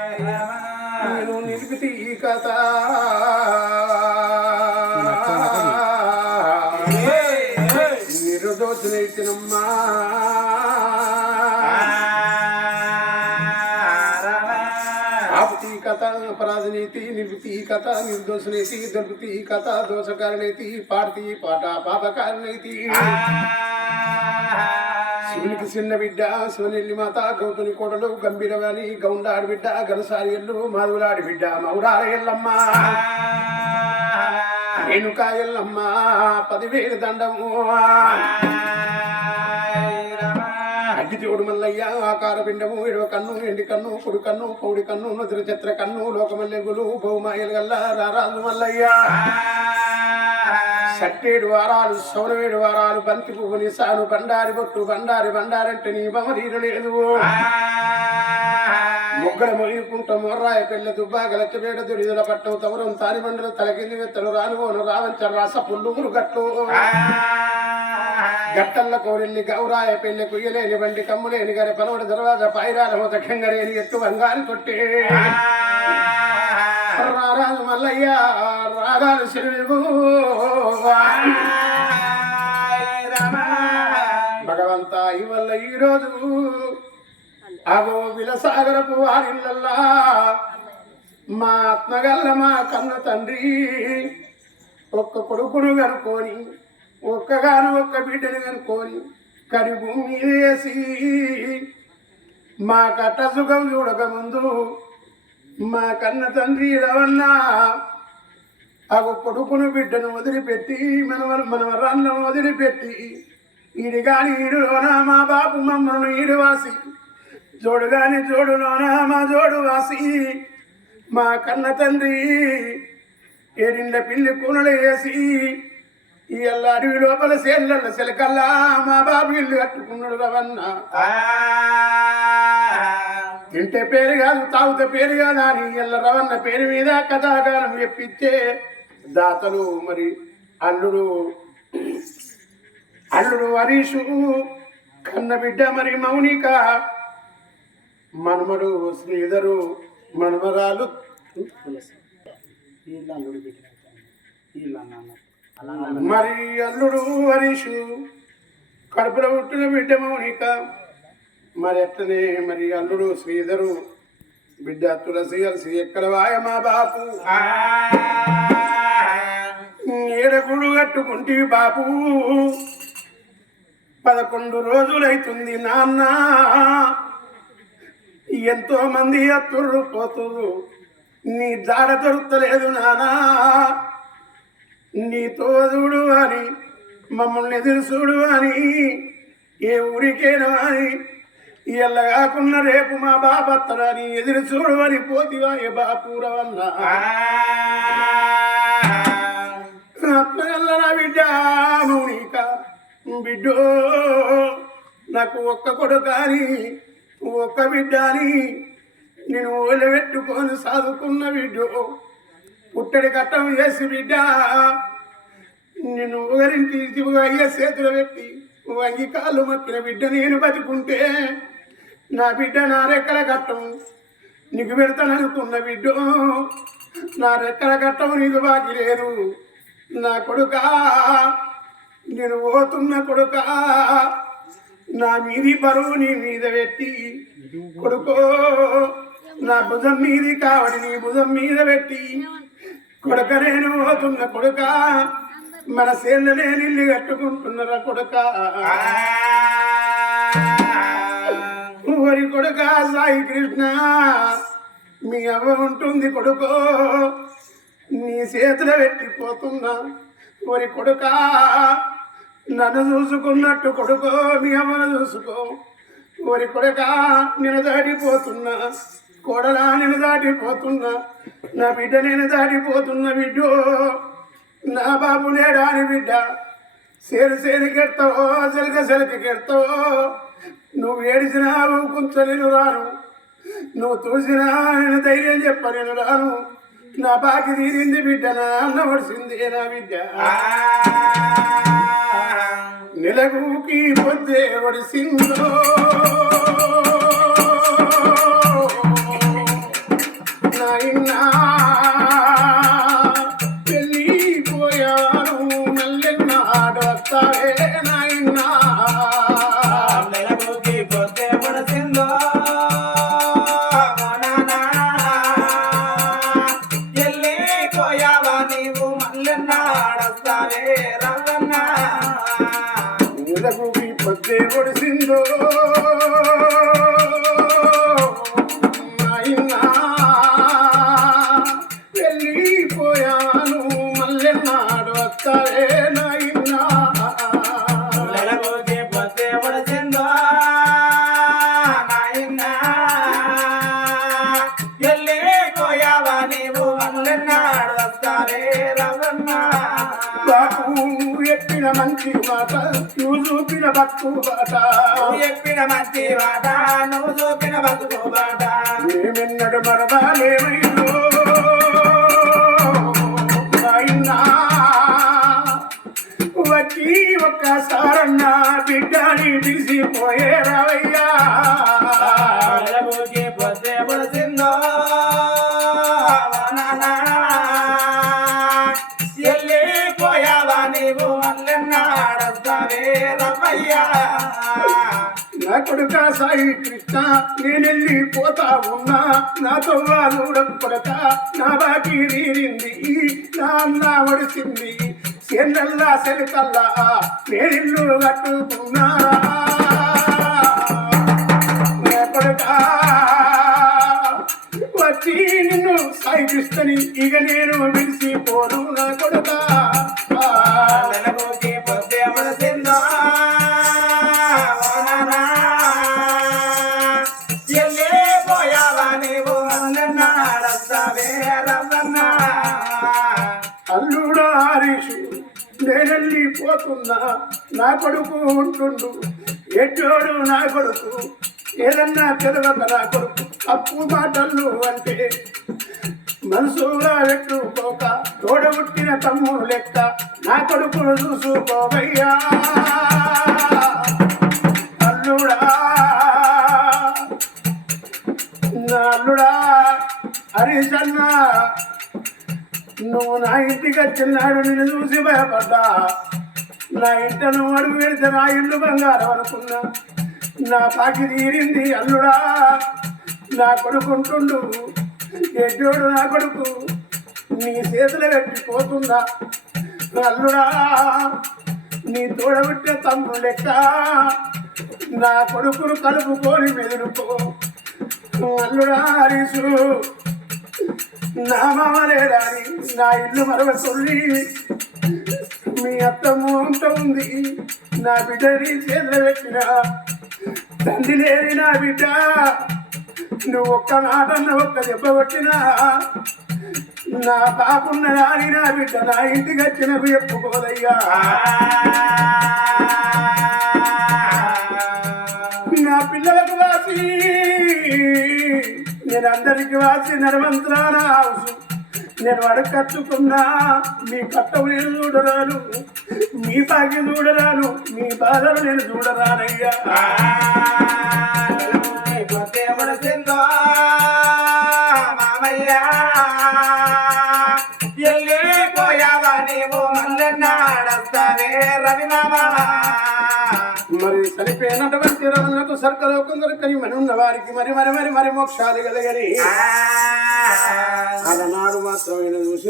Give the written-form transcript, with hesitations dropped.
నేను నిలిపితే ఈ కథ నిర్దోషనైతినమ్మా ఆపుతి కథ అపరాధనైతి నిలిపితి కథ నిర్దోషనైతి దొరుకుతి కథ దోషకారణైతి పాడతి పాట పాపకారణైతి శివునికి చిన్న బిడ్డ శివనెల్లి మాత గౌతుని కోడలు గంభీరవాణి గౌండాడి బిడ్డ గనసారి ఎల్లు మాధులాడి బిడ్డ మౌరాల ఎల్లమ్మ రేణుకా ఎల్లమ్మ 10,000 దండము అగ్గి దేవుడు మల్లయ్య ఆకార పిండము ఎడవ కన్ను ఎండి కన్ను పొడి కన్ను పౌడి కన్ను నుదురు చిత్ర కన్ను లోకమల్లెగులు బహుమాయలు గల్ల రారాజు మల్లయ్య 7 వారాలు 7 వారాలు బంతి పువ్వుని సాను బండారి బొట్టు బండారంటే నీ బమరీరు లేదు ముగ్గల మొయ్యుకుంట మొర్రాయ పెళ్ళ దుబ్బాక లచ్చబేట దురిదుల పట్టం తవరం తాని బండలు తలకింది వెత్తలు రానుగోను రావంచ రాస పుల్లుగురు గట్లు గట్టల్ల కోరెల్లి గౌరాయ పెళ్ళి కుయ్యలేని బండి కమ్ములేని గరి పనవడి దర్వాజ పాయిరాల మొత కెంగరేని ఎట్టు బంగారు కొట్టే రారాజు మల్లయ్య రాగాలు శిరువు భగవంత ఇవల్ల ఈరోజు అగో విలసాగరపు వారిల్లల్లా మా ఆత్మగల్ల మా కన్న తండ్రి ఒక్క కొడుకును కనుక్కొని ఒక్క బిడ్డను కనుక్కొని కరి భూమి వేసి మా కట్ట సుఖం చూడక ముందు మా కన్న తండ్రి రవన్న అగో కొడుకును బిడ్డను వదిలిపెట్టి మనవరాలను వదిలిపెట్టి ఈడుగాని ఈడులోనా మా బాపు మమ్మల్ని ఈడువాసి జోడుగాని జోడులోనా మా జోడు వాసి మా కన్న తండ్రి ఏడిండ్ల పిల్లి కూనలు వేసి ఈ ఎల్ల అడవి లోపల సేళ్ళ సెలకల్లా మా బాబు ఇల్లు కట్టుకున్నాడు రవన్న తింటే పేరు కాదు తాగుతే పేరు కాదు అని ఎల్ల రవన్న పేరు మీద కథాగానం చెప్పించే దాతలు మరి అల్లుడు హరీషు కన్న బిడ్డ మరి మౌనిక మనమడు శ్రీధరు మనమరాలు మరి అల్లుడు హరీషు కడుపులో పుట్టిన బిడ్డ మౌనిక మరి ఎట్లనే మరి అల్లుడు శ్రీధరు బిడ్డ తులసి కలిసి ఎక్కడ వాయ మా బాపు ఏడగుడు కట్టుకుంటివి బాపు 11 రోజులైతుంది నాన్న ఎంతో మంది అత్తుర్రు పోతూ నీ జాడ దొరుకుతలేదు నానా నీ తోదుడు అని మమ్మల్ని ఎదురు చూడు అని ఏ ఊరికేనా అని ఇళ్ళ కాకుండా రేపు మా బాబత్తరని ఎదురు చూడు అని పోతివా ఏ బాపూరవన్నా అట్లా నా బిడ్డ మౌనిక బిడ్డో నాకు ఒక్క కొడుకాని ఒక్క బిడ్డ అని నేను ఓలెట్టుకొని సాదుకున్న బిడ్డో పుట్టడి కట్టం చేసి బిడ్డ నేను ఒకరింటి అయ్యే చేతులు పెట్టి వంగి కాళ్ళు మొక్కిన బిడ్డ నేను బతుకుంటే నా బిడ్డ నా రెక్కల కట్టం నీకు పెడతాననుకున్న బిడ్డో నా రెక్కల కట్టం నీకు బాకి లేదు నా కొడుకా నేను పోతున్న కొడుకా నా మీది బరువు నీ మీద పెట్టి కొడుకో నా భుజం మీది కావడి నీ భుజం మీద పెట్టి కొడుక నేను పోతున్న కొడుక మన సేళ్ళనే నిల్లి కట్టుకుంటున్నారా కొడుక ఊరి కొడుక సాయి కృష్ణ మీ అవ్వ ఉంటుంది కొడుకో నీ చేతులు పెట్టిపోతున్నా ఊరి కొడుక నన్ను చూసుకున్నట్టు కొడుకో మీ అమ్మను చూసుకో ఊరి కొడుక నేను దాటిపోతున్నా కోడలా నేను దాటిపోతున్నా నా బిడ్డ నేను దాటిపోతున్నా బిడ్డో నా బాబు లేడాని బిడ్డ సేరుకెడతావో సెలకెడతావో నువ్వు ఏడిసినా కొంచెం నేను రాను నువ్వు చూసినా నేను ధైర్యం చెప్ప నేను రాను నా బాకి తీరింది బిడ్డ నా అన్న వడిసింది నా బిడ్డ నెలగుకి పొద్దే వడిసిందో చెప్పిన మంచి మాట నువ్వు చూపిన బతుకు బాట చెప్పిన మంచి మాట నువ్వు చూపిన బతుకు బాట మేమెన్నడు మరదాలేమైందో వచ్చి ఒక్కసారన్న బిడ్డని తీసిపోయే రావయ్యా పొద్దే పొడిసిందో వెళ్ళిపోయావా నీవు మల్లెన్నాడస్తావే రమ్మయ్యా నా కొడుక సాయి కృష్ణ నేనెళ్ళిపోతా ఉన్నా నాతో వాళ్ళు కొడక నా బాకీ తీరింది నా అన్న వడిసింది సెల్లల్లా సెలకల్లా నేనిల్లు కట్టుకున్నా నా కొడుక వచ్చి నిన్ను సాయి కృష్ణని ఇక నేను విడిసిపోను నా కొడుక పొద్దే పొడిసిందో అల్లుడా హరీషు నేనెళ్ళిపోతున్నా నా కొడుకు ఉంటుండు ఎట్టోడు నా కొడుకు ఏదన్నా తెలవక నా కొడుకు తప్పు మాటలు అంటే మనసులా పెట్టుకోక తోడబుట్టిన తమ్ముడు లెక్క నా కొడుకును చూసుకోవయ్యా అల్లుడా నా అల్లుడా హరీష్ అన్నా నువ్వు నా ఇంటికి వచ్చినాడు నిన్ను చూసి భయపడ్డా నా ఇంట నువ్వు అడుగు పెడితే నా ఇల్లు బంగారం అనుకున్నా నా పాకి తీరింది అల్లుడా నా కొడుకుంటుండు ఎడ్డోడు నా కొడుకు నీ చేతులు పెట్టిపోతుందా అల్లుడా నీ తోడబుట్టే తమ్ముడు లెక్క నా కొడుకును కలుపుకొని మెదులుకో అల్లుడా హరీసు నా మామలేడాని నా ఇల్లు మరొక తొల్లి మీ అత్తమ్మ ఉంటుంది నా బిడ్డని చేతులు పెట్టిన తండ్రి లేని నా బిడ్డ నువ్వు ఒక్క నాటన్న ఒక్క దెబ్బ కొట్టినా నా పాపున్న రాని నా బిడ్డ నా ఇంటికి వచ్చినకు చెప్పుకోదయ్యా నా పిల్లలకు వాసి నేను అందరికి వాసి నరమంత్రాల హౌసు నేను వడకట్టుకున్నా మీ కట్టవు నేను చూడరాను మీ భాగ్యం చూడరాను మీ బాధలు నేను చూడరానయ్యా మామయ్యా వెళ్ళిపోయావా నీవు మల్లెన్నాడస్తావే రవి మామా మరి చనిపోయినటువంటి రమణకు సర్కలోకం దొరకని మనున్న వారికి మరి మరి మరి మరి మోక్షాలు కలగని అలనాడు మాత్రమే చూసి